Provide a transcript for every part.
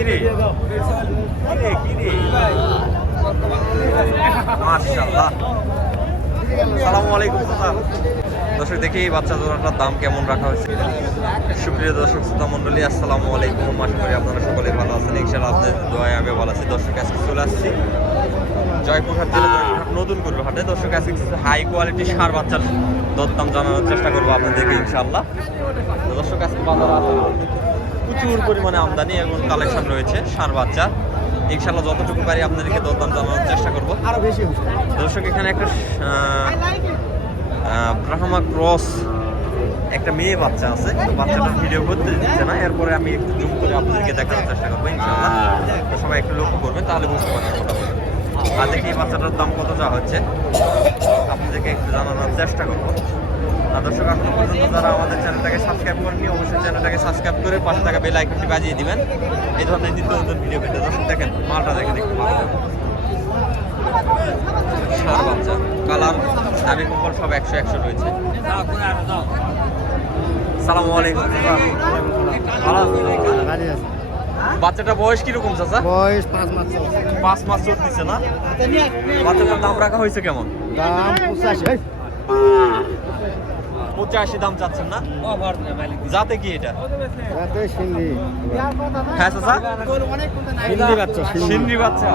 কিরে মাশাআল্লাহ। আসসালামু আলাইকুম চাচা। দর্শক দেখি এই বাচ্চা জোড়াটার দাম কেমন রাখা হয়েছে। সুপ্রিয় দর্শক শ্রোতা মণ্ডলী, আসসালামু আলাইকুম। আশা করি আপনারা সকলেই ভালো আছেন। ইনশাআল্লাহ আপনাদের দোয়ায় আমি ভালো আছি। দর্শক আজকে চলে আসছি জয়পুরহাট জেলা জয়পুরহাট নতুন গরুর হাটে। দর্শক আজকে হাই কোয়ালিটি ষাঁড় বাচ্চার দরদাম জানানোর চেষ্টা করবো আপনাদেরকে ইনশাআল্লাহ। দর্শক আজকে বাজারে প্রচুর পরিমাণে আমদানি এবং কালেকশন রয়েছে ষাঁড় বাচ্চা। ইনশাআল্লাহ যতটুকু পারি আপনাদেরকে দরদাম জানানোর চেষ্টা করবো। আরো বেশি দর্শক এখানে একটা ব্রাহ্মা ক্রস একটা মেয়ে বাচ্চা আছে, তো বাচ্চাটার ভিডিও করতে দিচ্ছে না। এরপরে আমি একটু জুম করে আপনাদেরকে দেখানোর চেষ্টা করবো ইনশাআল্লাহ। তো সবাই একটু লক্ষ্য করবেন, তাহলে বুঝতে পারবেন মোটামুটি। আর দেখি এই বাচ্চাটার দাম কত যা হচ্ছে আপনাদেরকে একটু জানানোর চেষ্টা করবো। আর দর্শক এখনো পর্যন্ত যারা আমাদের চ্যানেলটাকে সাবস্ক্রাইব করেননি, অবশ্যই চ্যানেলটাকে সাবস্ক্রাইব করে পাশে থাকা বেল আইকনটি বাজিয়ে দিবেন এই ধরনের নিত্য নতুন ভিডিও পেতে। দর্শক দেখেন মালটা দেখেন একটু ষাঁড় বাচ্চা, কালার দামি কুম্পল সব 100 রয়েছে। সালামু আলাইকুম। বাচ্চাটা বয়স কিরকম চাচা? বয়স 5 মাস 5 মাস চলতেছে না? বাচ্চাটার দাম রাখা হয়েছে কেমন? দাম 85 দাম চাচ্ছেন না? যাতে কি এটা? হ্যাঁ চাচা, সিন্ধি বাচ্চা,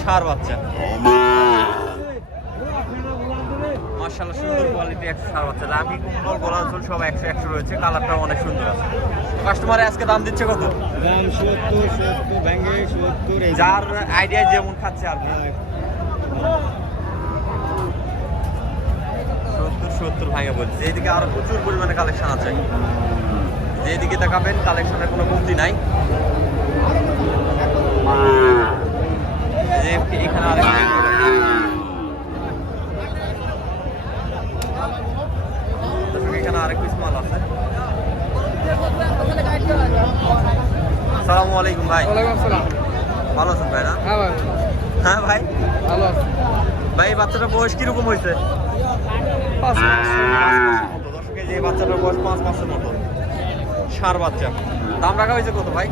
ষাঁড় বাচ্চা। মাশাআল্লাহ সুন্দর কোয়ালিটি 100 ষাঁড় বাচ্চা। দামি কুম্বল গলা ঝোল সব 100 রয়েছে। কালারটাও অনেক সুন্দর আছে। কাস্টমারে আজকে দাম দিচ্ছে কত? দাম 70 ভেঙে 70 যার আইডিয়া যেমন খাচ্ছে আর কি। 70 ভাঙে বলছে। এইদিকে আরো প্রচুর পরিমাণে কালেকশন আছে, যেদিকে তাকাবেন কালেকশনের কোনো কমতি নাই। এখানে আরেক এখানে আরেক পিস মাল আছে। আসসালামু আলাইকুম ভাই। ভালো আছেন ভাই? না হ্যাঁ ভাই ভালো আছে ভাই। বাচ্চাটার বয়স কিরকম হয়েছে? 5 মাস মতো। দর্শক এই যে বাচ্চাটার বয়স 5 মাসের মতো, ষাঁড় বাচ্চা। দাম রাখা হয়েছে কত ভাই?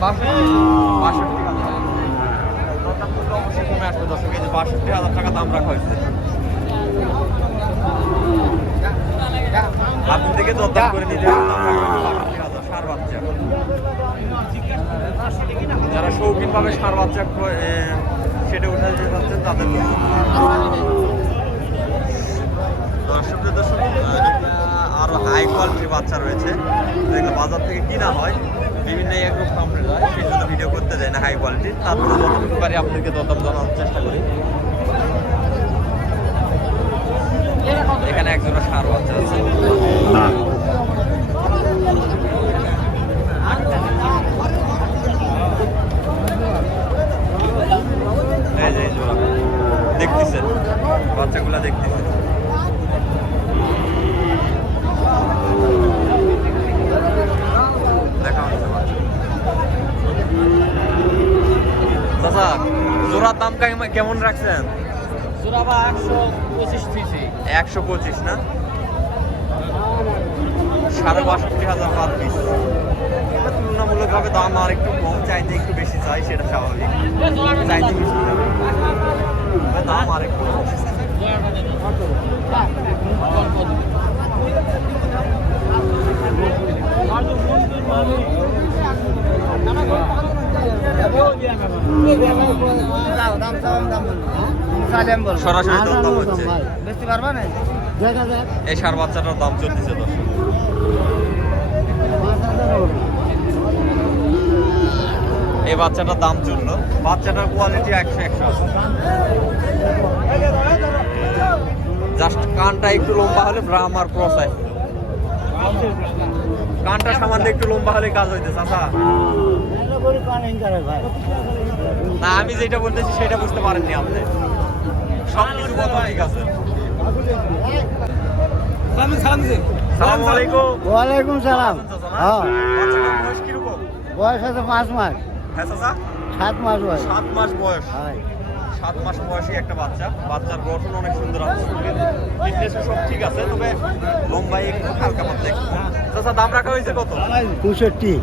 62,000। অবশ্যই কমে আসবে দর্শক। এই যে 62,000 টাকা দাম রাখা হয়েছে। আপনি থেকে দরদাম করে নিতে হবে। দাম রাখা হয়েছে 62,000 ষাঁড় বাচ্চা। যারা শৌখিনভাবে ষাঁড় বাচ্চা সেটা উঠে যেতে চাচ্ছেন তাদের দর্শক আরো হাই কোয়ালিটির বাচ্চা রয়েছে, যেগুলো বাজার থেকে কিনা হয়, বিভিন্ন এগ্রো ফার্মে যায়, সেই জন্য ভিডিও করতে দেয় না হাই কোয়ালিটির। তারপরে যতটুকু পারি আপনাদেরকে দরদাম জানানোর চেষ্টা করি। এখানে একজোড়া ষাঁড় বাচ্চা আছে। এই যে জোড়া দেখতেছেন, বাচ্চাগুলা দেখতেছেন। দেখা হচ্ছে চাচা, জোড়ার দাম কেমন রাখছেন? 125 না? 62,500 পার পিস। তুলনামূলকভাবে দাম আর একটু কম, চাইতে একটু বেশি চাই, সেটা স্বাভাবিক। চাইতে বেশি দাম আর একটু কম। সরাসরি দাম হচ্ছে। এই ষাঁড় বাচ্চাটার দাম চলতেছে দর্শক। এই বাচ্চাটার দাম চললো। বাচ্চাটার কোয়ালিটি 100 আছে। জাস্ট কানটা একটু লম্বা হলে ব্রাহ্মার ক্রস হয়। কানটা সামান্য একটু লম্বা হলে কাজ হইতেছে। আচ্ছা না, আমি যেটা বলতেছি সেটা বুঝতে পারেননি আপনি। সব কিছু কথা ঠিক আছে। সালামু আলাইকুম। ওয়ালাইকুম সালাম। বাচ্চাটার বয়স কিরকম? বয়স আছে 5 মাস। হ্যাঁ চাচা, 7 মাস বয়স। 7 মাস বয়স। 7 মাস বয়সী একটা বাচ্চা। বাচ্চার গঠন অনেক সুন্দর আছে, ফিটনেস সব ঠিক আছে, তবে লম্বাই একটু হালকা পাতলা। চাচা দাম রাখা হয়েছে কত? 65।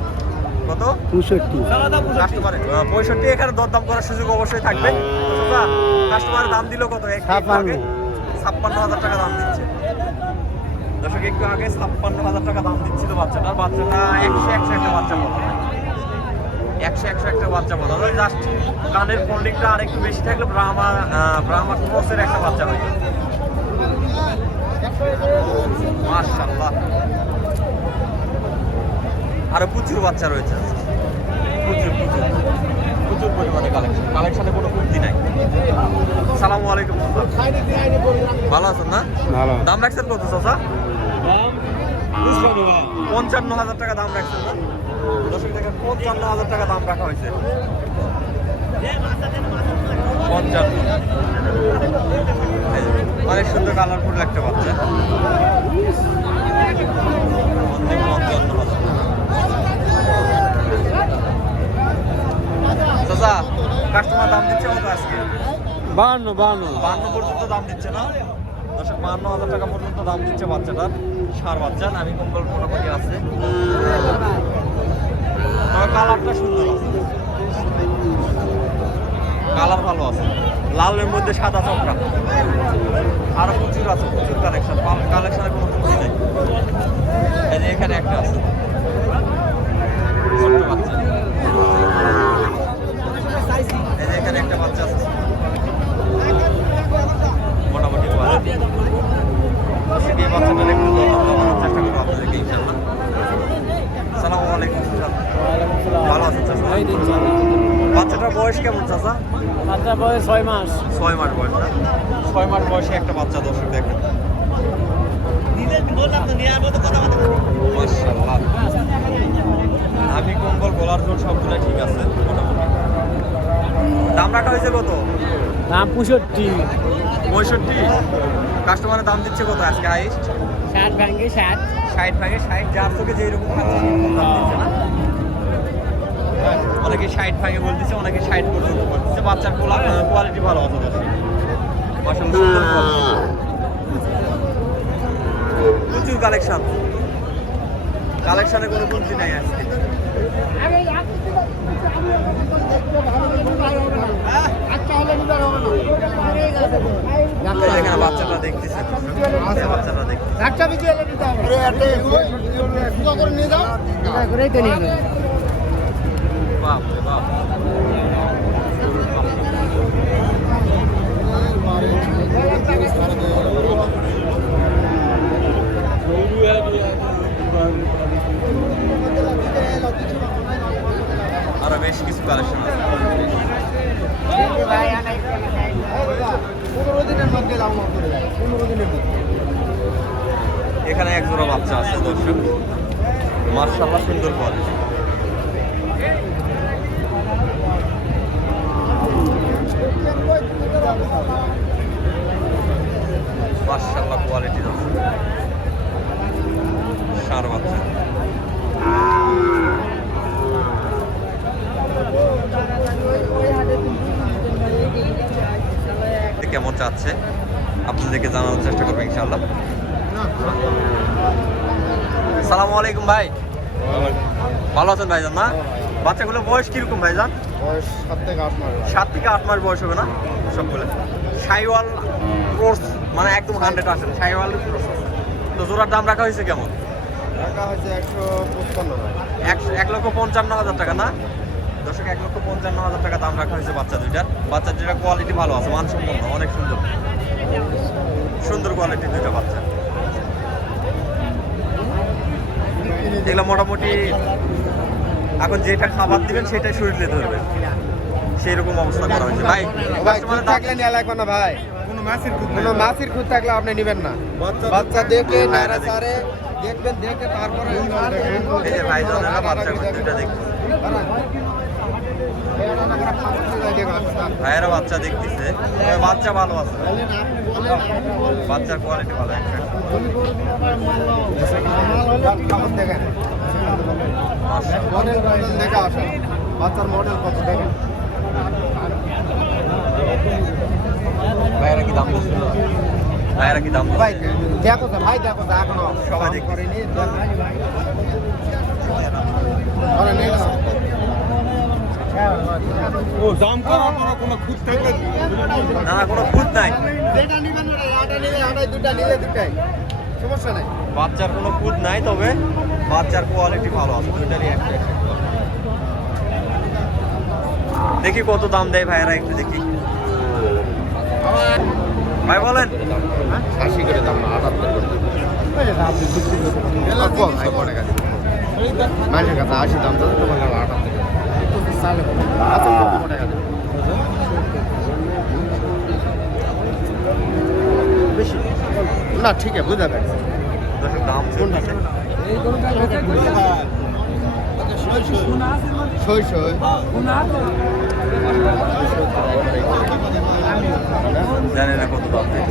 কত? 65। কাস্টমার 65, এখানে দরদাম করার সুযোগ অবশ্যই থাকবে। কাস্টমারের দাম দিল কত? 56,000 টাকা দাম দিচ্ছে। দর্শক একটু আগে 56,000 টাকা দাম দিচ্ছিল বাচ্চাটার। বাচ্চাটা 100 একটা বাচ্চা বলা, 100 একটা বাচ্চা বলা যায়। জাস্ট কানের ফোল্ডিংটা আর একটু বেশি থাকলে ব্রাহ্মা ক্রসের একটা বাচ্চা হয়ে যাবে। মাশাআল্লাহ, আরো প্রচুর বাচ্চা রয়েছে, প্রচুর পরিমাণে কালেকশনে কোনো কমতি নাই। সালামু আলাইকুম। ভালো আছেন না? ভালো। দাম রাখছেন কত চাচা? 55,000 টাকা দাম রাখছেন না? দর্শক দেখেন 55,000 টাকা দাম রাখা হয়েছে। 55, অনেক সুন্দর কালারফুল একটা বাচ্চা। 55,000 চাচা, কাস্টমার দাম দিচ্ছে কত আজকে? 52 পর্যন্ত দাম দিচ্ছে না? দর্শক 52,000 টাকা পর্যন্ত দাম দিচ্ছে বাচ্চাটার। সার বাচ্চা, নামি কম্বল মোটামুটি আছে। তবে কালারটা সুন্দর আছে, কালার ভালো আছে, লালের মধ্যে সাদা চক্রা। আরো প্রচুর আছে, প্রচুর কালেকশন। কালেকশনে কোনো কমতি নেই। এই যে এখানে একটা আছে ছোট্ট বাচ্চা, এই যে এখানে একটা বাচ্চা আছে মোটামুটি কোয়ালিটি। এই বাচ্চাটার একটু চেষ্টা করবো আপনাদেরকে ইনশাআল্লাহ। আসসালামু আলাইকুম। ভালো আছেন চাচা? বাচ্চাটার বয়স কেমন চাচা? বাচ্চার বয়স 6 মাস। 6 মাস বয়স না? 6 মাস বয়সে একটা বাচ্চা, দর্শক দেখেন। মাশাআল্লাহ, আমি কম্বল গলার জোর সবগুলাই ঠিক আছে মোটামুটি। দাম রাখা হয়েছে কত? দাম 65। 65। কাস্টমারের দাম দিচ্ছে কত আজকে হাইস্ট? 60 ভাঙে 60। 60 ভাগে 60, যার চোখে যেরকম খাচ্ছে সেরকম দাম দিচ্ছে না? অনেকে 60 ভাগে বলতেছে, অনেকে 60 পর্যন্ত বলতেছে। বাচ্চার কোয়ালিটি ভালো আছে দর্শক, মাশাআল্লাহ সুন্দর কোয়ালিটি। প্রচুর কালেকশনে কোনো কমতি নাই আজকে। এখানে বাচ্চাটা দেখতেছে, বাচ্চাটা দেখতেছে। বাপ রে বাপ, আরো বেশ কিছু কালেকশন আছে। এখানে এক জোড়া বাচ্চা আছে দর্শক, মাশাআল্লাহ সুন্দর কোয়ালিটি। মাশাআল্লাহ কোয়ালিটি দর্শক, সার বাচ্চা। কেমন চাচ্ছে আপনাদেরকে জানানোর চেষ্টা করবো ইনশাআল্লাহ। সালামু আলাইকুম ভাই, ভালো আছেন ভাইজান না? বাচ্চাগুলো বয়স কিরকম ভাইজান? বয়স 7 থেকে 8 মাস। 7 থেকে 8 মাস বয়স হবে না সবগুলো? শাইওয়াল ক্রস, মানে একদম 100% শাইওয়াল ক্রস। তো জোড়ার দাম রাখা হয়েছে কেমন? টাকা হচ্ছে 155। 1,55,000 টাকা না দর্শক? 1,55,000 টাকা দাম রাখা হয়েছে বাচ্চা দুইটার। বাচ্চার যেটা কোয়ালিটি ভালো আছে, মানসম্পন্ন, অনেক সুন্দর কোয়ালিটির দুইটা বাচ্চা। এগুলো মোটামুটি এখন যেটা খাবার দিবেন সেটাই শরীরে ধরবেন, সেই রকম অবস্থা করা হয়েছে। ভাই কাস্টমারের দাম থাকলে নেওয়া লাগবে না ভাই। কোনো মাছের খুঁত থাকলে আপনি নেবেন না। বাচ্চা দেখে নাড়া সারে দেখবেন, দেখে তারপরে এই যে ভাই জানেন বাচ্চা দুইটা দেখতেছে, ভাইয়েরা বাচ্চা দেখতেছে, তবে বাচ্চা ভালো আছে, বাচ্চার কোয়ালিটি ভালো। দেখেন মডেল দেখে আসে, বাচ্চার মডেল কত দেখেন। ভাইয়েরা কি দাম বলছিল? ভাইয়েরা কি দাম ভাই দেখো ভাই, দেখো এখনো সবাই দেখতেছে। ও দাম কম আপনারা কোনো খুঁজ থাকলে না কোনো খুঁত নাই, যেটা নিবেন আটা নিলে আটাই, দুটা নিলে দুটাই, সমস্যা নাই। বাচ্চার কোনো খুঁত নাই, তবে বাচ্চার কোয়ালিটি ভালো আছে দুইটারই একটা একটা। দেখি কত দাম দেয় ভাইয়েরা, একটু দেখি। ভাই বলেন 80 করে দাম না, 78 করে কম, হাই পড়ে গেছে মানুষের কাছে 80 দাম দাদা, তোমার কাছে 78 আচ্ছা কত পড়ে গেছে বেশি না, ঠিক আছে বুঝা গেছে। দর্শক দাম চলতেছে। সই সই জানি না কত দাম দেয়।